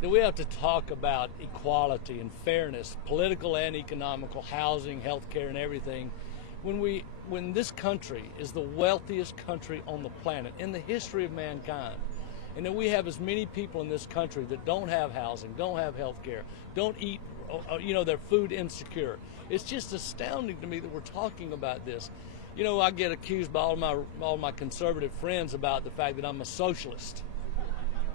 that we have to talk about equality and fairness, political and economical, housing, healthcare, and everything. When this country is the wealthiest country on the planet in the history of mankind, and then we have as many people in this country that don't have housing, don't have health care, don't eat, they're food insecure. It's just astounding to me that we're talking about this. You know, I get accused by all my conservative friends about the fact that I'm a socialist.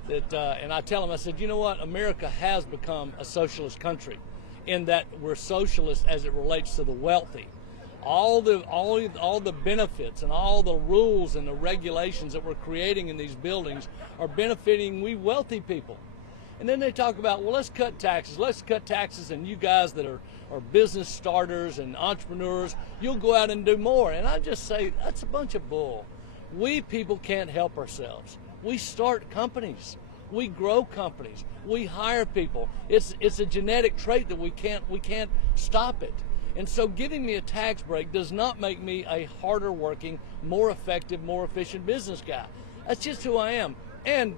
And I tell them, I said, you know what? America has become a socialist country in that we're socialist as it relates to the wealthy. All the benefits and all the rules and the regulations that we're creating in these buildings are benefiting we wealthy people. And then they talk about, well, let's cut taxes, and you guys that are business starters and entrepreneurs, you'll go out and do more. And I just say, that's a bunch of bull. We people can't help ourselves. We start companies, we grow companies, we hire people. It's a genetic trait that we can't stop it. And so giving me a tax break does not make me a harder working, more effective, more efficient business guy. That's just who I am. And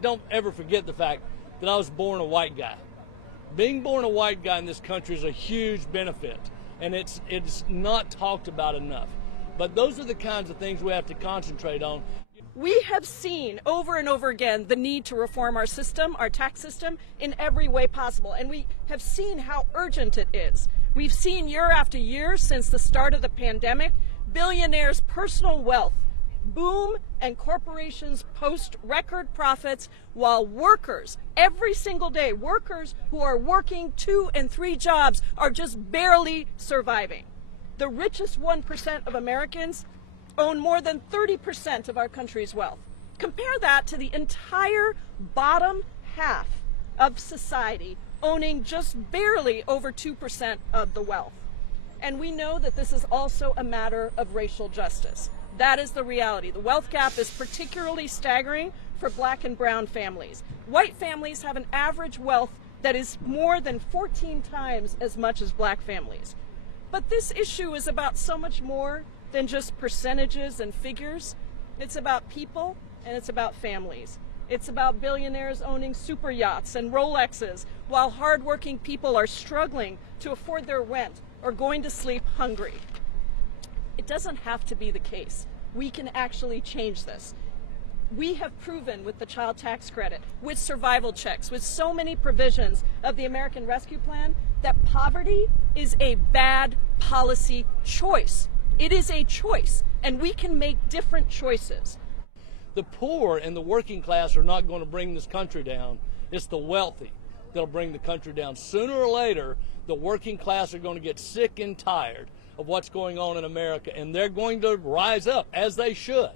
don't ever forget the fact that I was born a white guy. Being born a white guy in this country is a huge benefit, and it's not talked about enough. But those are the kinds of things we have to concentrate on. We have seen over and over again the need to reform our system, our tax system, in every way possible. And we have seen how urgent it is. We've seen year after year since the start of the pandemic, billionaires' personal wealth boom and corporations post record profits while workers, every single day, workers who are working 2 and 3 jobs are just barely surviving. The richest 1% of Americans own more than 30% of our country's wealth. Compare that to the entire bottom half of society owning just barely over 2% of the wealth. And we know that this is also a matter of racial justice. That is the reality. The wealth gap is particularly staggering for black and brown families. White families have an average wealth that is more than 14 times as much as black families. But this issue is about so much more than just percentages and figures. It's about people and it's about families. It's about billionaires owning super yachts and Rolexes while hardworking people are struggling to afford their rent or going to sleep hungry. It doesn't have to be the case. We can actually change this. We have proven with the child tax credit, with survival checks, with so many provisions of the American Rescue Plan that poverty is a bad policy choice. It is a choice, and we can make different choices. The poor and the working class are not going to bring this country down. It's the wealthy that'll bring the country down. Sooner or later, the working class are going to get sick and tired of what's going on in America, and they're going to rise up, as they should.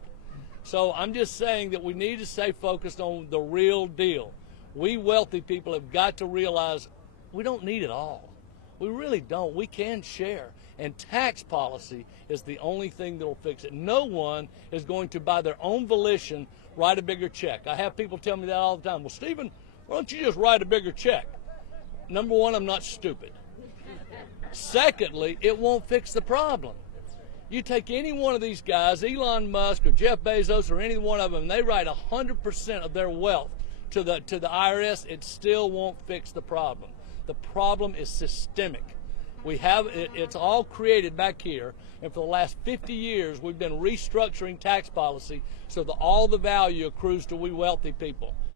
So I'm just saying that we need to stay focused on the real deal. We wealthy people have got to realize we don't need it all. We really don't. We can share. And tax policy is the only thing that will fix it. No one is going to, by their own volition, write a bigger check. I have people tell me that all the time. Well, Stephen, why don't you just write a bigger check? Number one, I'm not stupid. Secondly, it won't fix the problem. You take any one of these guys, Elon Musk or Jeff Bezos or any one of them, and they write 100% of their wealth to the IRS, it still won't fix the problem. The problem is systemic. It's all created back here, and for the last 50 years we've been restructuring tax policy so that all the value accrues to we wealthy people.